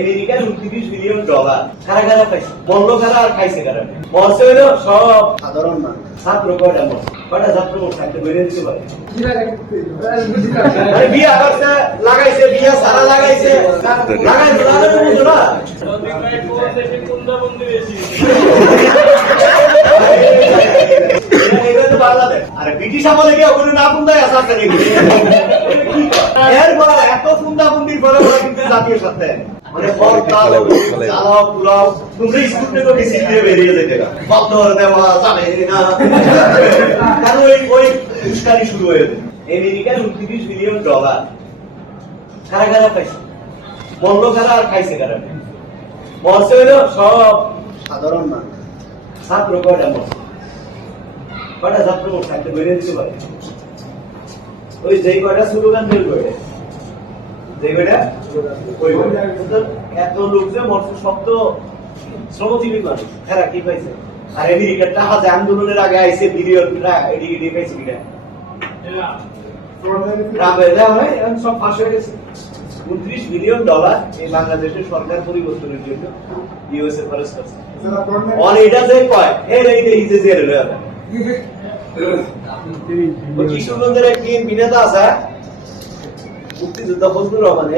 আমেরিকার 29 billion dollar কারা কারা পাইছে, বন্ধ কারা আর খাইছে কারা? মরছে হইলো সব সাধারণ মানুষ। ছাত্র কয়টা মরছে, কয়টা ছাত্র মরছে একটা বেরিয়ে দিতে পারে। বিয়া করছে, লাগাইছে, বিয়া সারা লাগাইছে, লাগাইছে বুঝো না। আরে ব্রিটিশ আমলে গিয়ে ওগুলো না বুন্দায় আসা এরপর এত ফুন্দাবন্দির পরে ওরা কিন্তু জাতীয় সাথে মানে চালাও পুলাও তুমি স্কুল থেকে মিছিল দিয়ে বেরিয়ে যেতে না বদর দেওয়া জানে না কারণ ওই উস্কানি শুরু হয়ে যায়। আমেরিকার 29 বিলিয়ন ডলার কারা কারা পাইছে, বন্ধ কারা আর খাইছে কারা? মরছে হইলো সব সাধারণ মানুষ। ছাত্র কয়টা মরছে, কয়টা ছাত্র মরছে একটা বেরিয়ে দিতে পারে। ওই যেই কয়টা স্লোগান বের করে এত লোক যে মরছে সব তো শ্রমজীবী মানুষ, এরা কি পাইছে? আর আমেরিকার টাকা যে আন্দোলনের আগে আইসে বিলিয়ন এদিকে পাইছে কিনা সব ফাঁস হয়ে গেছে। 29 বিলিয়ন ডলার এই বাংলাদেশের সরকার পরিবর্তনের জন্য ইউএসএ খরচ করছে। এটা যে কয় কিশোরগঞ্জের এক বিনেতা আছে মুক্তিযোদ্ধা ফজলুর রহমান,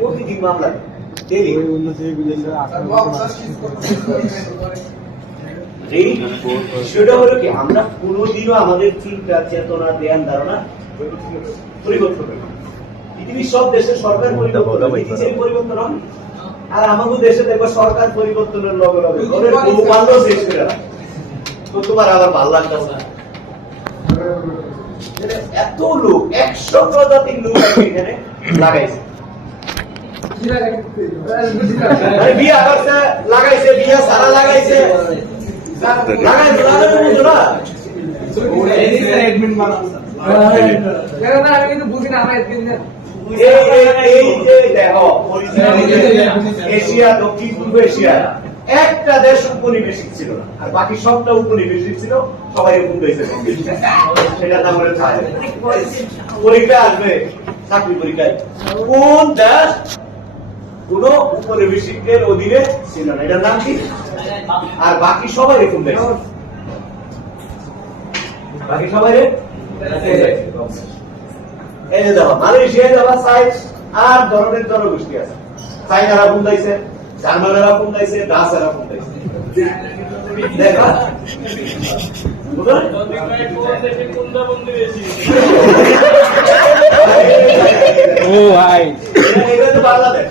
প্রতিদিন মামলা সেটা হলো কি আমরা কোনদিনও আমাদের চিন্তা চেতনা ধ্যান ধারণা পরিবর্তন করি। পৃথিবীর সব দেশের সরকার পরিবর্তন হয় আর আমাদের দেশে দেখবো সরকার পরিবর্তনের লগে লগে শেষ করে না। তো তোমার আবার ভালো লাগতেছে না? এত লোক 100 প্রজাতির লোক এখানে লাগাইছে, বিয়া করছে, লাগাইছে, বিয়া সারা লাগাইছে, লাগাইছে বুঝো না। এশিয়া দক্ষিণ পূর্ব এশিয়া একটা দেশ উপনিবেশিক ছিল না আর বাকি সবটা উপনিবেশিক ছিল, সবাই হয়েছে। সেটা আমাদের পরীক্ষা আসবে, চাকরি পরীক্ষায় কোন দেশ কোন উপনিবেশিকের অধীনে ছিল না, এটার নাম কি? আর বাকি সবাই এরকম দেশ, বাকি সবাই এই যে যাবা মালয়েশিয়ায় যাবা সাইজ আর ধরনের জনগোষ্ঠী আছে। চাইনারা বুন্দাইছে, জার্মানেরা বুন্দাইছে, ডাচেরা বুন্দাইছে। দেখা ও ভাই এটা তো বাংলাদেশ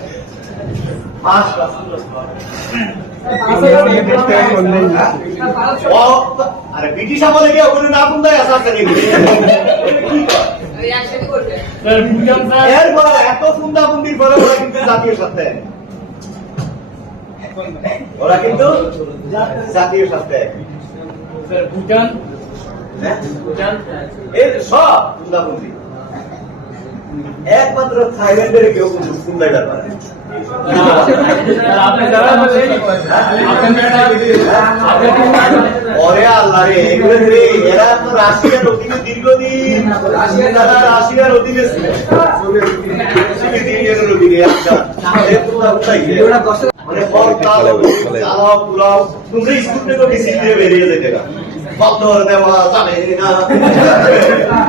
আরে ব্রিটিশ আমলে গিয়ে ওগুলো না বুন্দায় আসা এরপর এত ফুন্দাবন্দির পরে ওরা কিন্তু জাতীয় সাথে ভুটান এর সব ফুন্দাবন্দি, একমাত্র থাইল্যান্ডের কেউ কিন্তু ফুন্দাইটা পারে। এরা তো রাশিয়ার অধীনে দীর্ঘদিন, রাশিয়ার অধীনে বেরিয়ে যেতে না দেওয়া জানে না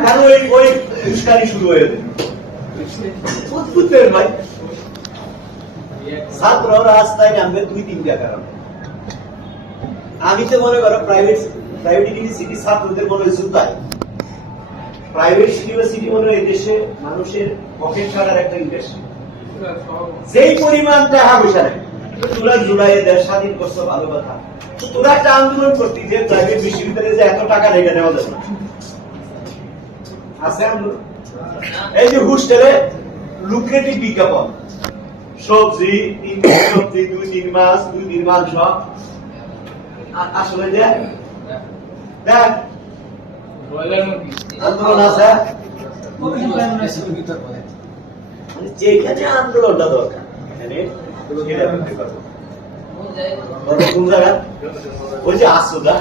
কারণ ওই উস্কানি শুরু হয়ে যায়। ভাই ছাত্র রাস্তায় নামবে 2-3টা কারণ। আমি তো মনে করো প্রাইভেট ইউনিভার্সিটি ছাত্রদের মনে হয় জুতায়, প্রাইভেট ইউনিভার্সিটি মনে হয় দেশে মানুষের পকেট ছাড়ার একটা ইন্ডাস্ট্রি। যেই পরিমাণ টাকা পয়সা নেই তোরা জুলাই দেশ স্বাধীন করছো ভালো কথা, তোরা একটা আন্দোলন করতি যে প্রাইভেট বিশ্ববিদ্যালয়ে যে এত টাকা নেই নেওয়া যাবে না। আছে আন্দোলন, এই যে হোস্টেলে লুক্রেটিভ বিজ্ঞাপন, সবজি 2-3 মাস 2-3 মাংস, আসলে দেখ আন্দোলন আছে যেখানে আন্দোলনটা দরকার এখানে কোন জায়গা? ওই যে আসুদা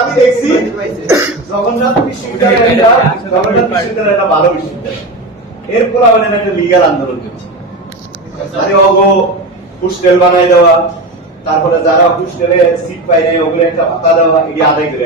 আমি দেখছি জগন্নাথ বিশ্ববিদ্যালয় একটা ভালো বিশ্ববিদ্যালয়, এরপর আমাদের একটা লিগাল আন্দোলন করছে, মানে অগো হোস্টেল বানাই দেওয়া, তারপরে যারা হোস্টেলে সিট পাই নাই ওগুলো একটা ভাতা দেওয়া, এটি আদায় করে